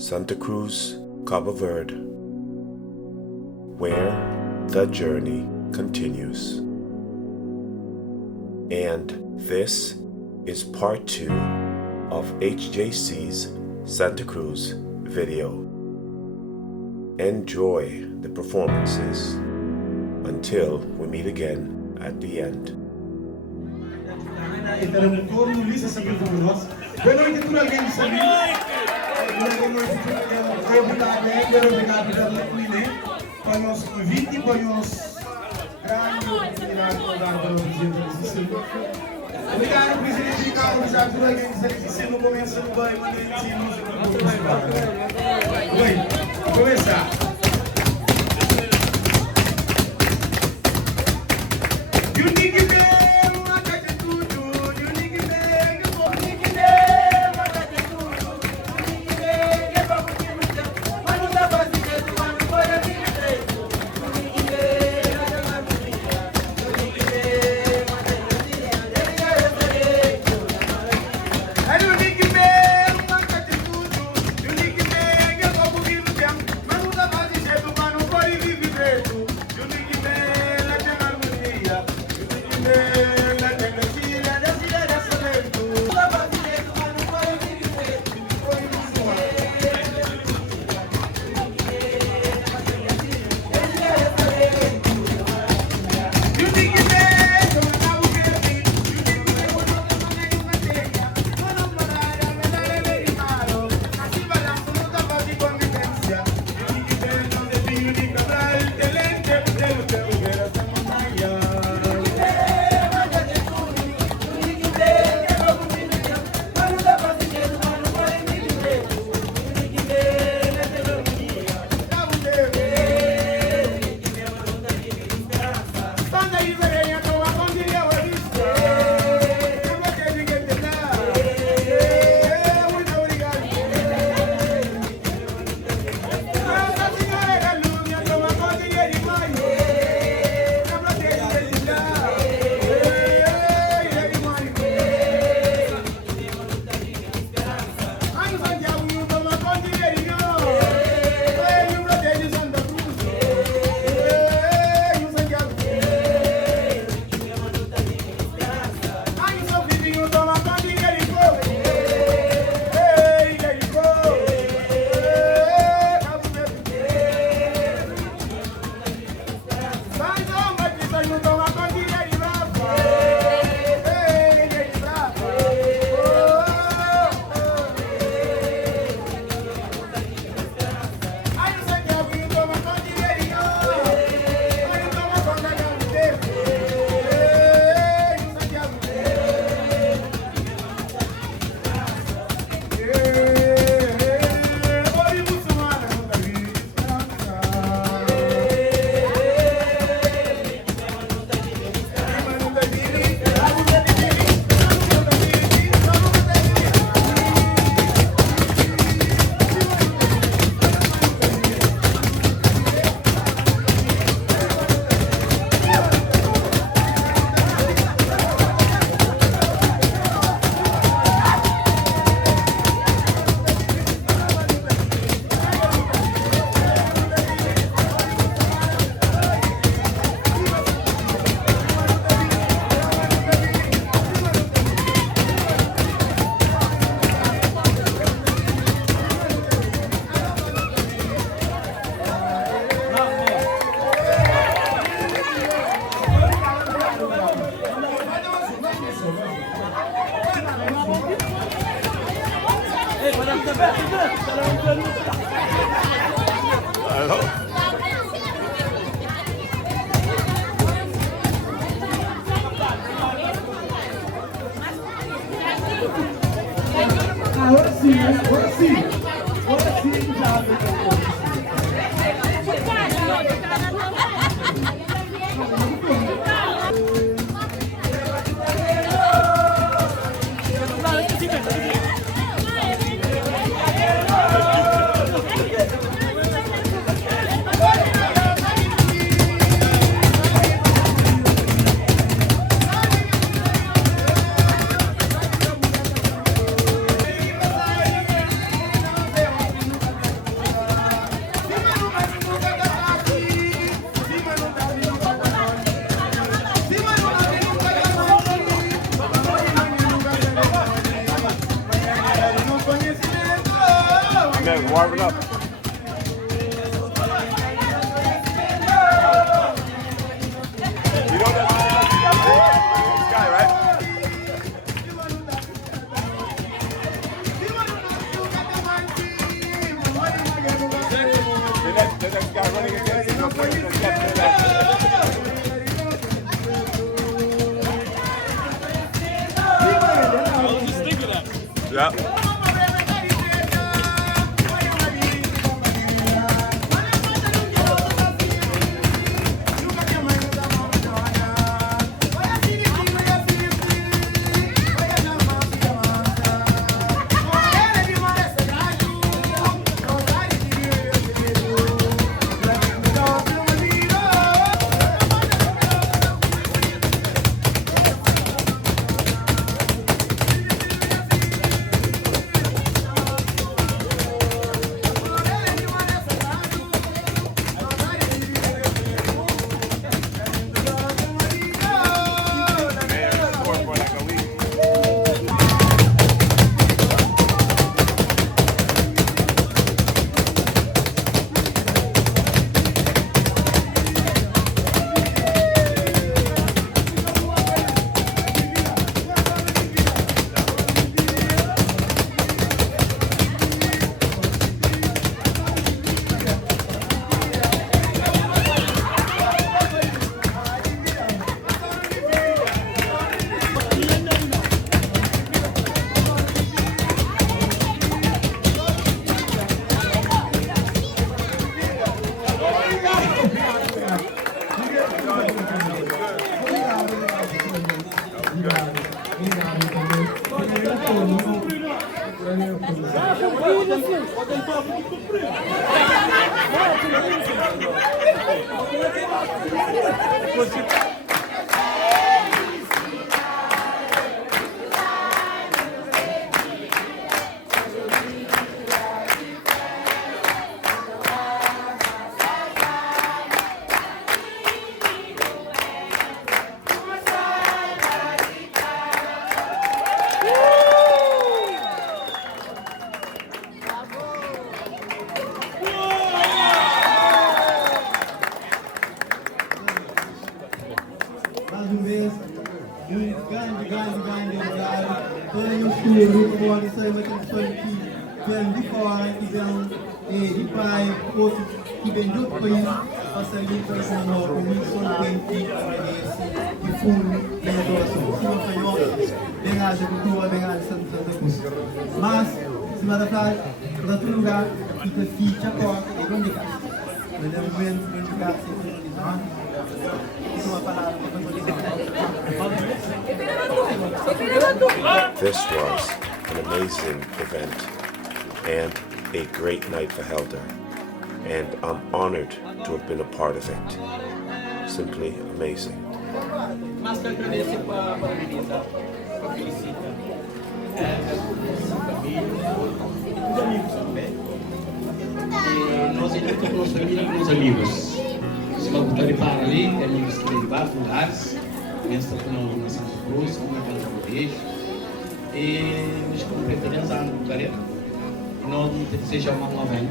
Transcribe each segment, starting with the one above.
Santa Cruz, Cabo Verde, where the journey continues. And this is part 2 of HJC's Santa Cruz video. Enjoy the performances until we meet again at the end. Obrigado, presidente de Carlos, já tudo aqui no começo do banho, vamos começar. Agora sim, Warming up. You know that guy, right? The next guy running against him. Yeah. Mas, se me adaptar para outro lugar, fica ficha agora e não de casa. Mas é um momento de lugar sem finalizar. Isso é uma palavra para This was an amazing event and a great night for Helder, and I'm honored to have been a part of it. Simply amazing. Mas que agradecer para a Melissa, para felicitar a família, os amigos também. E nós ainda temos família com os amigos. Se vão botar para ali, tem amigos que vêm de vários lugares, mesmo que não na Santa Cruz, como na Cabo Verde. E nos completamos a carreira. Nós desejamos uma 90,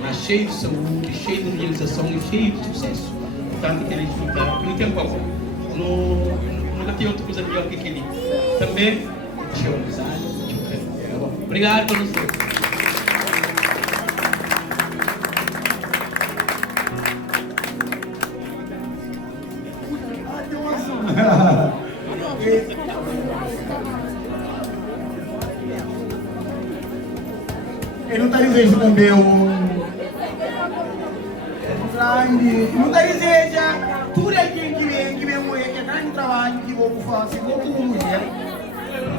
mas cheio de saúde, cheio de realização e cheio de sucesso. Portanto, que ele fica no tempo agora. Nunca tem outra coisa melhor que aquele. Também, deixa eu amizade, obrigado por você. E não está dizendo também não está dizendo tudo aquilo que vem morrer, que é grande trabalho que vou fazer, vou com mulher.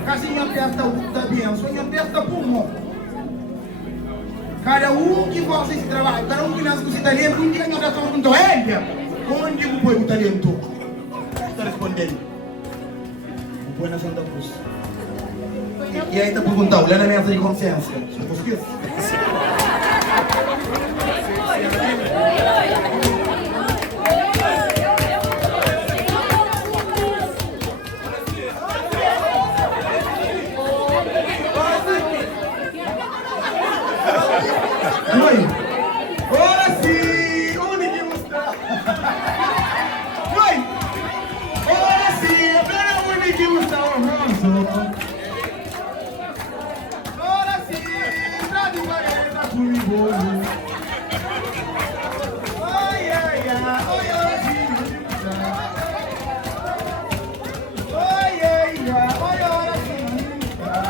Assim aperta o da benção, e aperta o pulmão. Cada um que gosta desse trabalho, cada um que nasce com esse talento, um que ganha da sua conta, onde eu põe o talento? Está respondendo. Eu põe na Santa Cruz. E aí está perguntando, olha na mesa de consciência. Você Noi, ora sì, unici gusta. Noi, ora sì, ebbene unici gusta famoso. Ora sì, tra di voi da cui vuoi. Ai ai ai, ora sì, unici gusta. Ai ai ai, ora sì, unici gusta.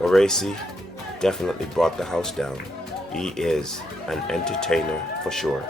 Oracy definitely brought the house down. He is an entertainer for sure.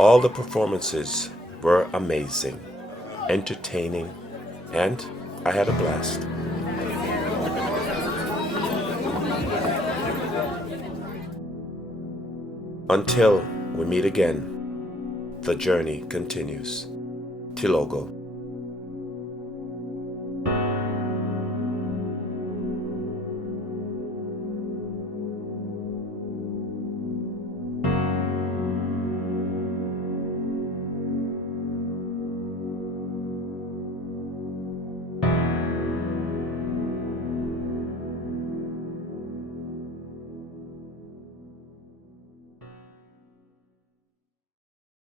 All the performances were amazing, entertaining, and I had a blast. Until we meet again, the journey continues. Tilogo.